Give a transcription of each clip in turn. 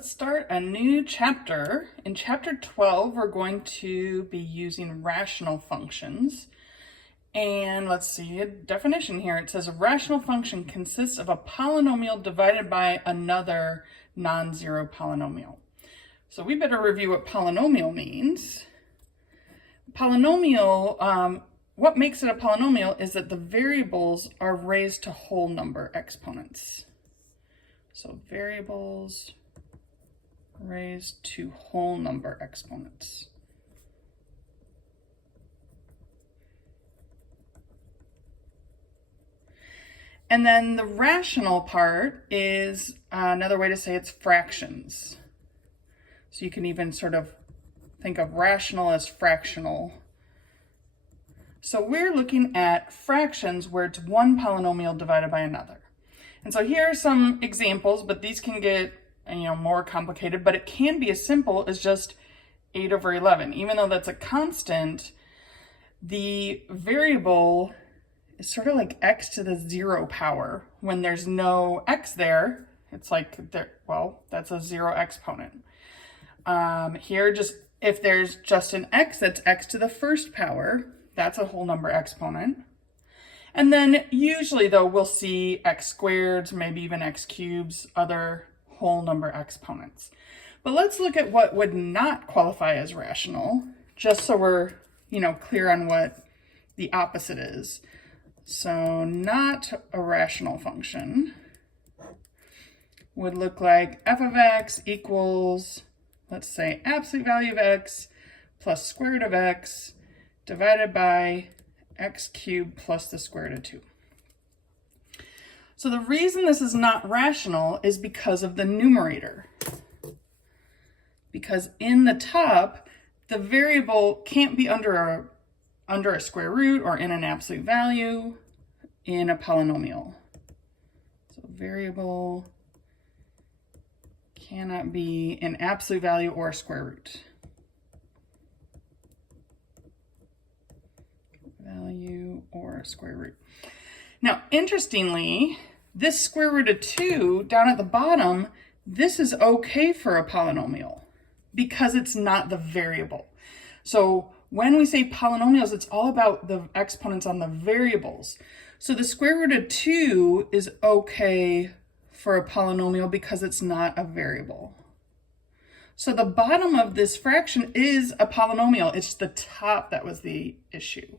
Let's start a new chapter. In chapter 12, we're going to be using rational functions. And let's see a definition here. It says a rational function consists of a polynomial divided by another non-zero polynomial. So we better review what polynomial means. Polynomial, what makes it a polynomial is that the variables are raised to whole number exponents. So variables raised to whole number exponents. And then the rational part is another way to say it's fractions. So you can even sort of think of rational as fractional. So we're looking at fractions where it's one polynomial divided by another. And so here are some examples, but these can get more complicated, but it can be as simple as just 8 over 11. Even though that's a constant, the variable is sort of like x to the 0 power. When there's no x there, it's like, that's a 0 exponent. Here, just if there's just an x, that's x to the first power. That's a whole number exponent. And then usually though, we'll see x squared, maybe even x cubes, other whole number exponents. But let's look at what would not qualify as rational, just so we're, clear on what the opposite is. So not a rational function would look like f of x equals, let's say, absolute value of x plus square root of x divided by x cubed plus the square root of 2. So the reason this is not rational is because of the numerator. Because in the top, the variable can't be under a square root or in an absolute value in a polynomial. So variable cannot be an absolute value or a square root. Value or a square root. Now, interestingly, this square root of 2 down at the bottom, this is okay for a polynomial because it's not the variable. So when we say polynomials, it's all about the exponents on the variables. So the square root of 2 is okay for a polynomial because it's not a variable. So the bottom of this fraction is a polynomial. It's the top that was the issue.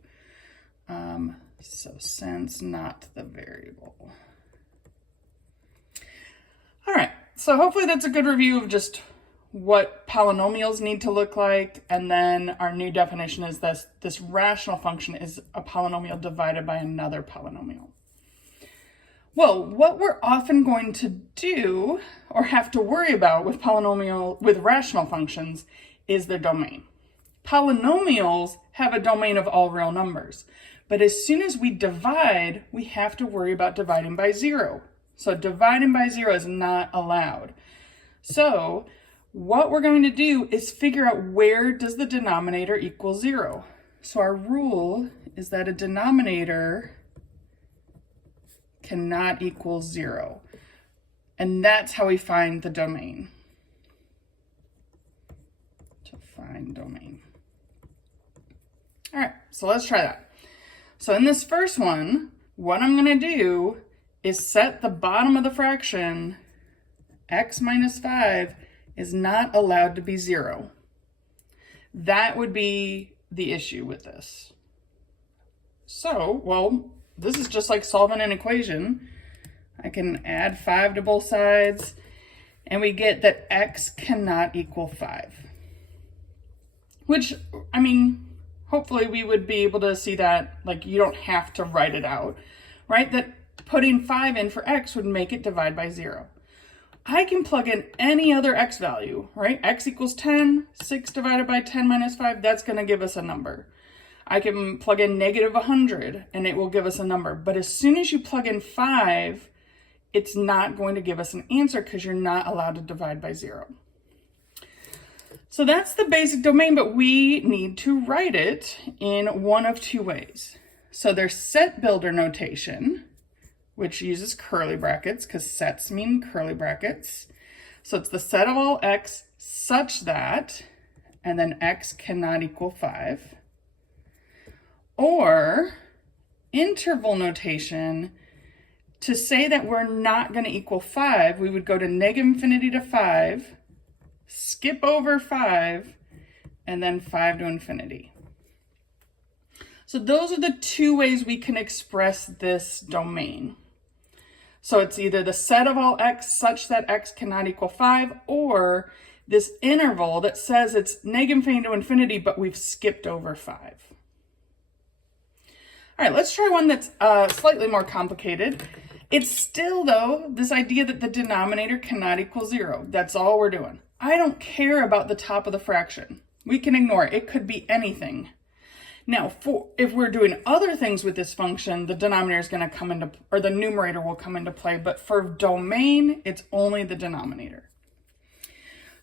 So since not the variable. All right, so hopefully that's a good review of just what polynomials need to look like. And then our new definition is this rational function is a polynomial divided by another polynomial. Well, what we're often going to do or have to worry about with rational functions is their domain. Polynomials have a domain of all real numbers, but as soon as we divide, we have to worry about dividing by 0. So dividing by 0 is not allowed. So what we're going to do is figure out where does the denominator equal 0. So our rule is that a denominator cannot equal 0. And that's how we find the domain. To find domain. All right, so let's try that. So in this first one, what I'm going to do is set the bottom of the fraction, x minus 5 is not allowed to be 0. That would be the issue with this. So, this is just like solving an equation. I can add 5 to both sides, and we get that x cannot equal 5. Which, hopefully we would be able to see that, like, you don't have to write it out, right? That putting 5 in for x would make it divide by 0. I can plug in any other x value, right? X equals 10, 6 divided by 10 minus 5, that's going to give us a number. I can plug in negative 100 and it will give us a number. But as soon as you plug in 5, it's not going to give us an answer because you're not allowed to divide by 0. So that's the basic domain, but we need to write it in one of two ways. So there's set builder notation, which uses curly brackets because sets mean curly brackets. So it's the set of all x such that, and then x cannot equal 5. Or interval notation, to say that we're not going to equal 5, we would go to -infinity to 5, skip over 5, and then 5 to infinity. So those are the two ways we can express this domain. So it's either the set of all x such that x cannot equal 5, or this interval that says it's -infinity to infinity, but we've skipped over 5. All right, let's try one that's slightly more complicated. It's still, though, this idea that the denominator cannot equal 0. That's all we're doing. I don't care about the top of the fraction. We can ignore it. It could be anything. Now, if we're doing other things with this function, the denominator is going to come into, or the numerator will come into play, but for domain, it's only the denominator.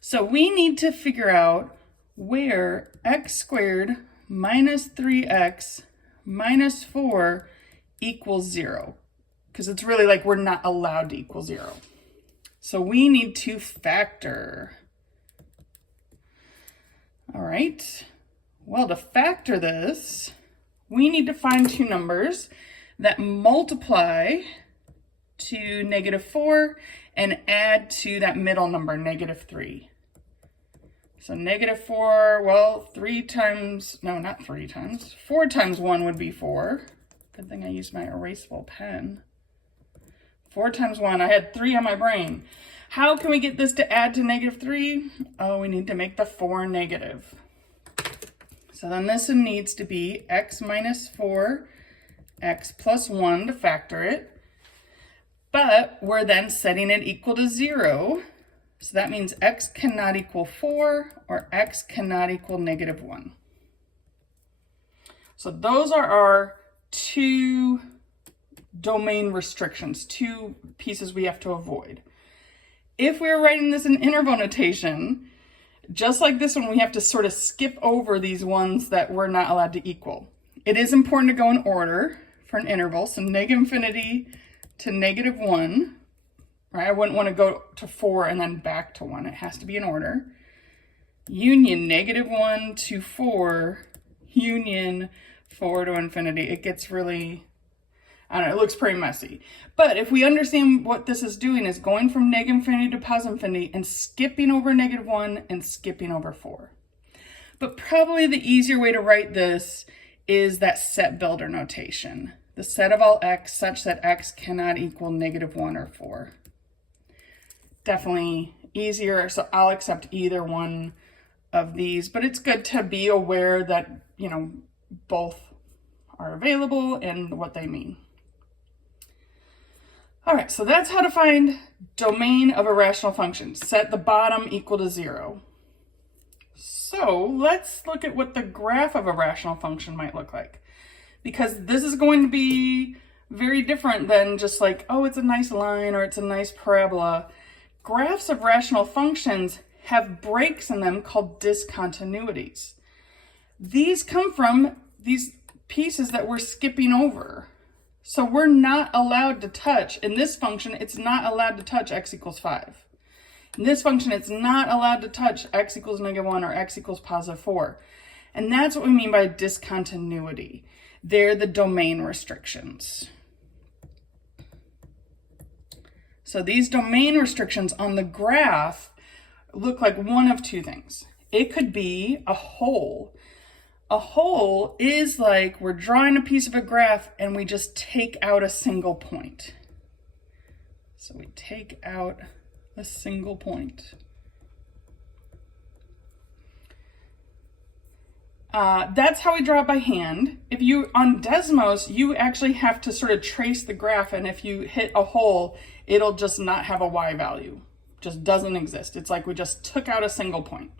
So we need to figure out where x squared minus 3x minus 4 equals 0, because it's really like we're not allowed to equal 0. So we need to factor. All right. Well, to factor this, we need to find two numbers that multiply to -4 and add to that middle number, -3. So -4, well, 4 times 1 would be 4. Good thing I used my erasable pen. 4 times 1, I had 3 on my brain. How can we get this to add to -3? Oh, we need to make the 4 negative. So then this needs to be x minus 4, x plus 1 to factor it. But we're then setting it equal to 0. So that means x cannot equal 4 or x cannot equal -1. So those are our two domain restrictions, two pieces we have to avoid. If we're writing this in interval notation, just like this one, we have to sort of skip over these ones that we're not allowed to equal. It is important to go in order for an interval. So -infinity to -1, right? I wouldn't want to go to 4 and then back to 1. It has to be in order. Union -1 to 4, union 4 to infinity. It gets really, I don't know, it looks pretty messy. But if we understand what this is doing, is going from -infinity to +infinity and skipping over -1 and skipping over 4. But probably the easier way to write this is that set builder notation. The set of all x such that x cannot equal -1 or 4. Definitely easier, so I'll accept either one of these, but it's good to be aware that, you know, both are available and what they mean. All right, so that's how to find domain of a rational function. Set the bottom equal to 0. So let's look at what the graph of a rational function might look like, because this is going to be very different than just like, oh, it's a nice line or it's a nice parabola. Graphs of rational functions have breaks in them called discontinuities. These come from these pieces that we're skipping over. So we're not allowed to touch, in this function, it's not allowed to touch x equals 5. In this function, it's not allowed to touch x equals -1 or x equals +4. And that's what we mean by discontinuity. They're the domain restrictions. So these domain restrictions on the graph look like one of two things. It could be a hole. A hole is like we're drawing a piece of a graph and we just take out a single point. So we take out a single point. That's how we draw it by hand. If you, on Desmos, you actually have to sort of trace the graph, and if you hit a hole, it'll just not have a y value. Just doesn't exist. It's like we just took out a single point.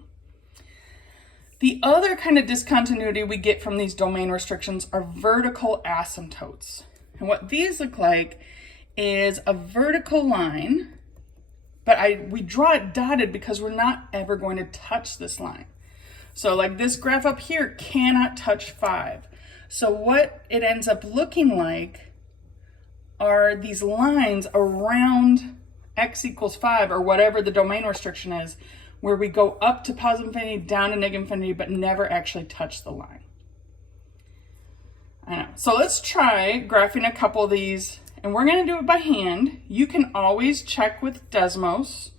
The other kind of discontinuity we get from these domain restrictions are vertical asymptotes. And what these look like is a vertical line, but we draw it dotted because we're not ever going to touch this line. So like this graph up here cannot touch 5. So what it ends up looking like are these lines around x equals 5, or whatever the domain restriction is, where we go up to positive infinity, down to negative infinity, but never actually touch the line. I know. So let's try graphing a couple of these, and we're going to do it by hand. You can always check with Desmos,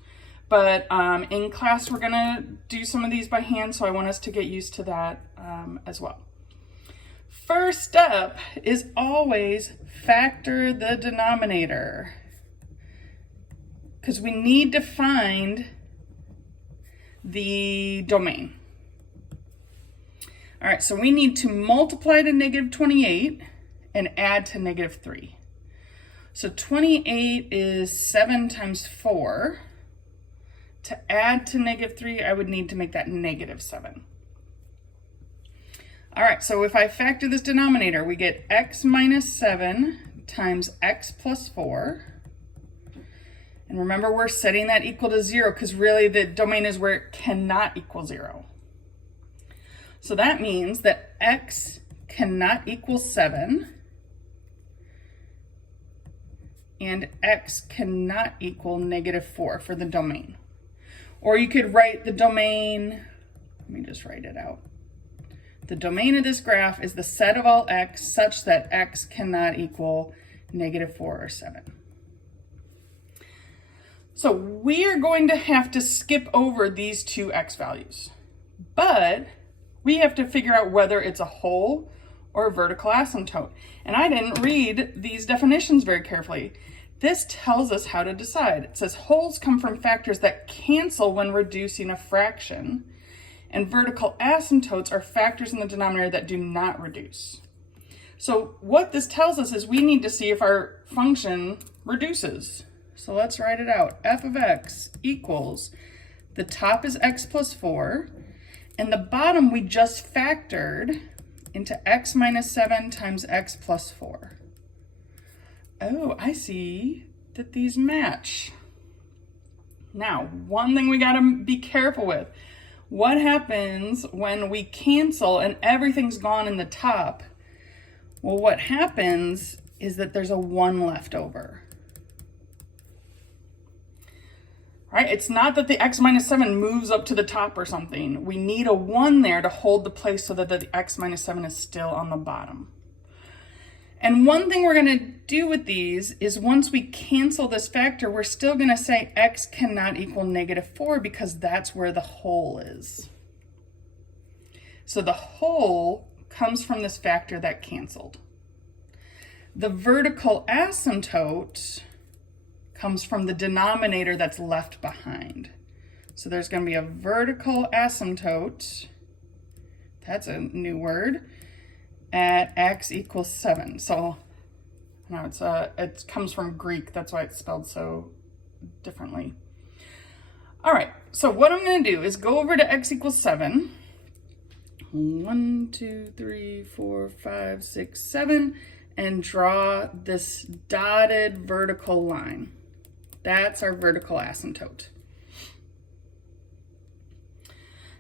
but in class we're going to do some of these by hand, so I want us to get used to that as well. First step is always factor the denominator, because we need to find the domain. All right, so we need to multiply to negative 28 and add to negative 3. So 28 is 7 times 4. To add to negative 3, I would need to make that negative 7. All right, so if I factor this denominator, we get x minus 7 times x plus 4. And remember, we're setting that equal to 0 because really the domain is where it cannot equal 0. So that means that x cannot equal 7 and x cannot equal negative 4 for the domain. Or you could write the domain, let me just write it out. The domain of this graph is the set of all x such that x cannot equal negative 4 or 7. So we are going to have to skip over these two x values, but we have to figure out whether it's a whole or a vertical asymptote. And I didn't read these definitions very carefully. This tells us how to decide. It says wholes come from factors that cancel when reducing a fraction, and vertical asymptotes are factors in the denominator that do not reduce. So what this tells us is we need to see if our function reduces. So let's write it out. F of x equals, the top is x plus 4, and the bottom we just factored into x minus 7 times x plus 4. Oh, I see that these match. Now, one thing we gotta be careful with. What happens when we cancel and everything's gone in the top? Well, what happens is that there's a 1 left over. Right? It's not that the x minus 7 moves up to the top or something. We need a 1 there to hold the place so that the x minus 7 is still on the bottom. And one thing we're going to do with these is once we cancel this factor, we're still going to say x cannot equal negative 4 because that's where the whole is. So the whole comes from this factor that canceled. The vertical asymptote comes from the denominator that's left behind. So there's going to be a vertical asymptote, that's a new word, at x equals 7. So no, it comes from Greek, that's why it's spelled so differently. All right, so what I'm going to do is go over to x equals 7. 1, 2, 3, 4, 5, 6, 7, and draw this dotted vertical line. That's our vertical asymptote.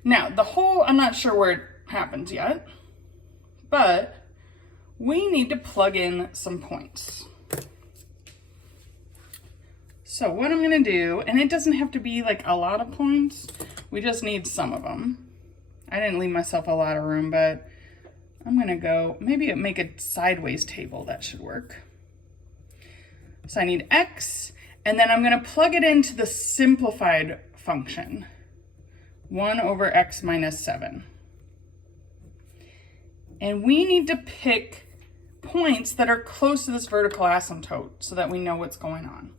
Now, the whole, I'm not sure where it happens yet, but we need to plug in some points. So what I'm going to do, and it doesn't have to be like a lot of points, we just need some of them. I didn't leave myself a lot of room, but I'm going to go, maybe make a sideways table, that should work. So I need x, and then I'm going to plug it into the simplified function, 1 over x minus 7. And we need to pick points that are close to this vertical asymptote so that we know what's going on.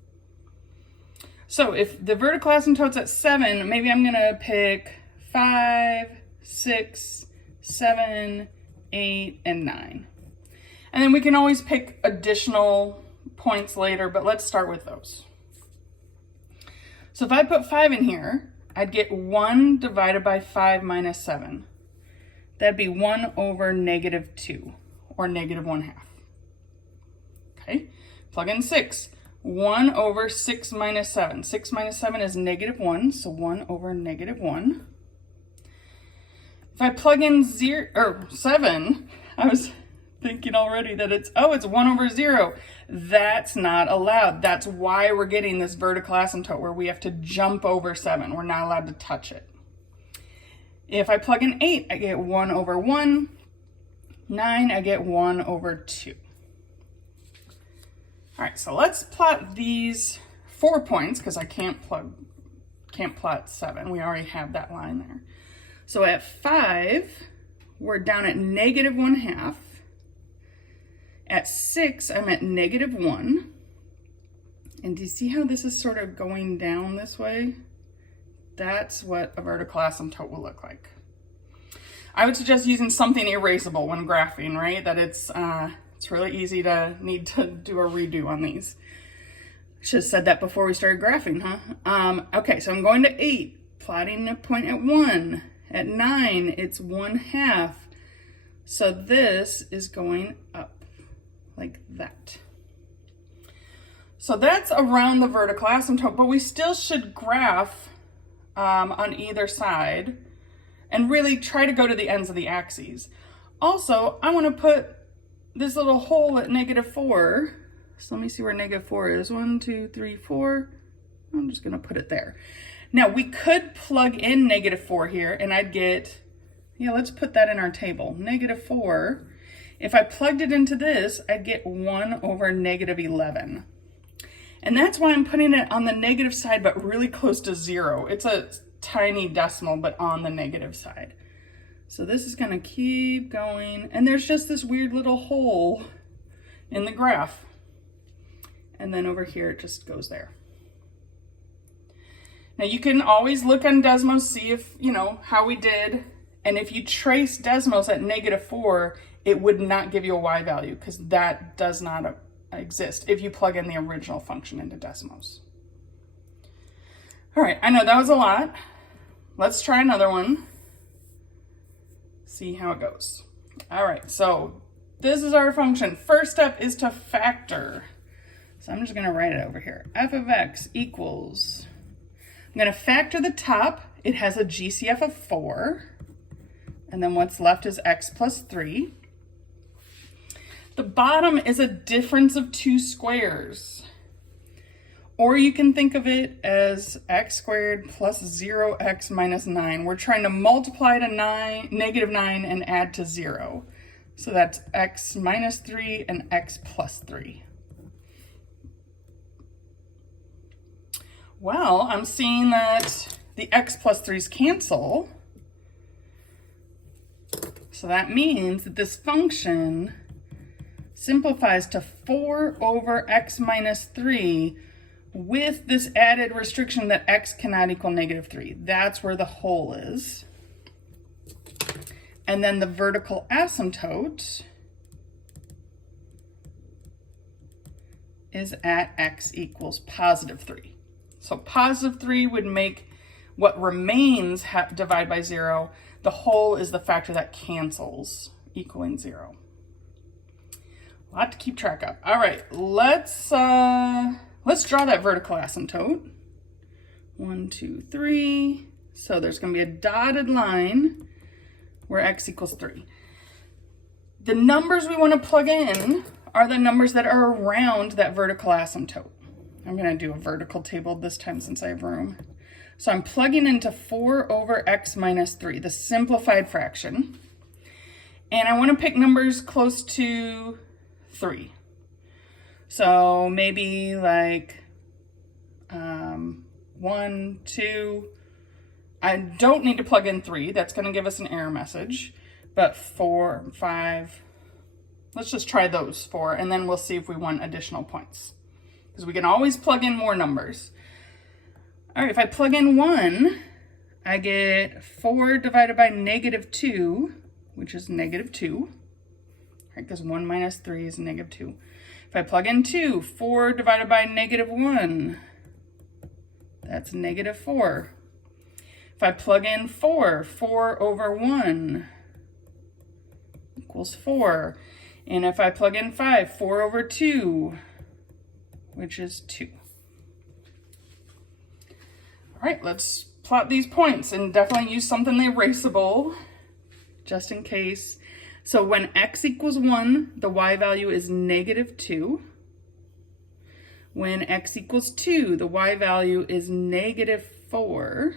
So if the vertical asymptote's at 7, maybe I'm going to pick 5, 6, 7, 8, and 9. And then we can always pick additional points later, but let's start with those. So if I put 5 in here, I'd get 1 divided by 5 minus 7. That'd be 1 over negative 2, or negative 1/2. Okay, plug in 6. 1 over 6 minus 7. 6 minus 7 is negative 1, so 1 over negative 1. If I plug in 7, I was thinking already that it's 1 over 0. That's not allowed. That's why we're getting this vertical asymptote where we have to jump over 7. We're not allowed to touch it. If I plug in 8, I get 1 over 1. 9, I get 1 over 2. All right, so let's plot these 4 points because I can't plot 7. We already have that line there. So at 5, we're down at -1/2. At 6, I'm at -1. And do you see how this is sort of going down this way? That's what a vertical asymptote will look like. I would suggest using something erasable when graphing, right? That it's really easy to need to do a redo on these. Should have said that before we started graphing, huh? Okay, so I'm going to 8, plotting a point at 1. At 9, it's 1/2. So this is going up like that. So that's around the vertical asymptote, but we still should graph on either side and really try to go to the ends of the axes. Also, I want to put this little hole at -4. So let me see where -4 is. 1, 2, 3, 4. I'm just going to put it there. Now we could plug in -4 here and I'd get, yeah, let's put that in our table. -4. If I plugged it into this, I'd get 1 over -11. And that's why I'm putting it on the negative side, but really close to 0. It's a tiny decimal, but on the negative side. So this is going to keep going. And there's just this weird little hole in the graph. And then over here, it just goes there. Now you can always look on Desmos, see if, how we did. And if you trace Desmos at -4, it would not give you a y value because that does not exist if you plug in the original function into Desmos. All right, I know that was a lot. Let's try another one. See how it goes. All right, so this is our function. First step is to factor. So I'm just gonna write it over here. F of x equals, I'm gonna factor the top. It has a GCF of 4. And then what's left is x plus 3. The bottom is a difference of 2 squares. Or you can think of it as x squared plus 0x minus 9. We're trying to multiply to -9 and add to 0. So that's x minus 3 and x plus 3. Well, I'm seeing that the x plus 3's cancel. So that means that this function simplifies to 4 over x minus 3 with this added restriction that x cannot equal -3. That's where the hole is. And then the vertical asymptote is at x equals +3. So +3 would make what remains divide by 0. The whole is the factor that cancels, equaling 0. A lot to keep track of. All right, let's draw that vertical asymptote. 1, 2, 3. So there's going to be a dotted line where x equals 3. The numbers we want to plug in are the numbers that are around that vertical asymptote. I'm going to do a vertical table this time since I have room. So I'm plugging into 4 over x minus 3, the simplified fraction. And I want to pick numbers close to 3. So maybe like 1, 2. I don't need to plug in 3. That's going to give us an error message. But 4, 5. Let's just try those 4, and then we'll see if we want additional points. Because we can always plug in more numbers. All right, if I plug in 1, I get 4 divided by -2, which is -2. Right, because 1 minus 3 is -2. If I plug in 2, 4 divided by -1, that's -4. If I plug in 4, 4 over 1 equals 4. And if I plug in 5, 4 over 2, which is 2. All right, let's plot these points and definitely use something erasable just in case. So when x equals 1, the y value is negative 2. When x equals 2, the y value is negative 4.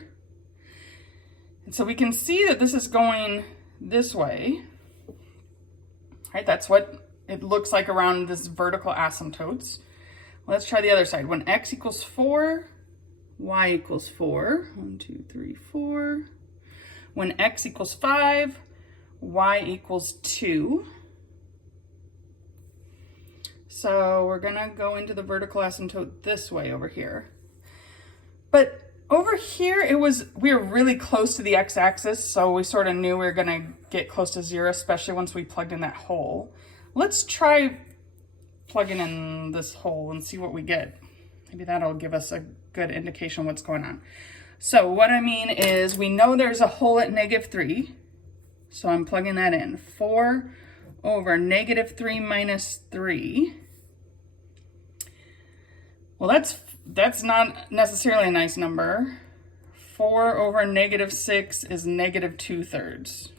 And so we can see that this is going this way, right? That's what it looks like around this vertical asymptotes. Let's try the other side. When x equals 4, y equals 4. 1, 2, 3, 4. When x equals 5, y equals 2. So we're gonna go into the vertical asymptote this way over here. But over here, we were really close to the x-axis, so we sort of knew we were gonna get close to 0, especially once we plugged in that hole. Let's try plugging in this hole and see what we get. Maybe that'll give us a good indication of what's going on. So what I mean is we know there's a hole at negative 3, so I'm plugging that in. 4 over negative 3 minus 3. Well, that's not necessarily a nice number. 4 over negative 6 is negative 2/3.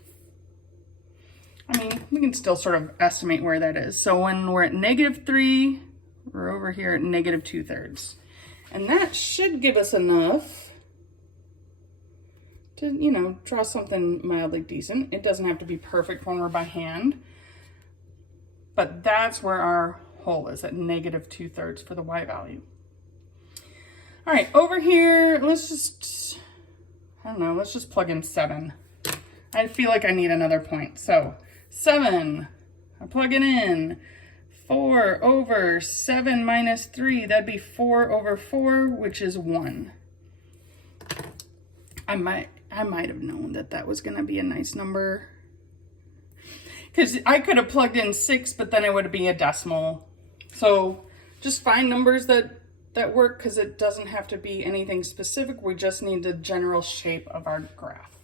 I mean, we can still sort of estimate where that is. So when we're at negative 3, we're over here at negative 2/3. And that should give us enough to, you know, draw something mildly decent. It doesn't have to be perfect when we're by hand. But that's where our hole is, at negative 2/3 for the y value. All right, over here, let's just plug in 7. I feel like I need another point. So 7, I plug it in. 4 over 7 minus 3, that'd be 4 over 4, which is 1. I might have known that that was gonna be a nice number. Because I could have plugged in 6, but then it would be a decimal. So just find numbers that work, because it doesn't have to be anything specific. We just need the general shape of our graph.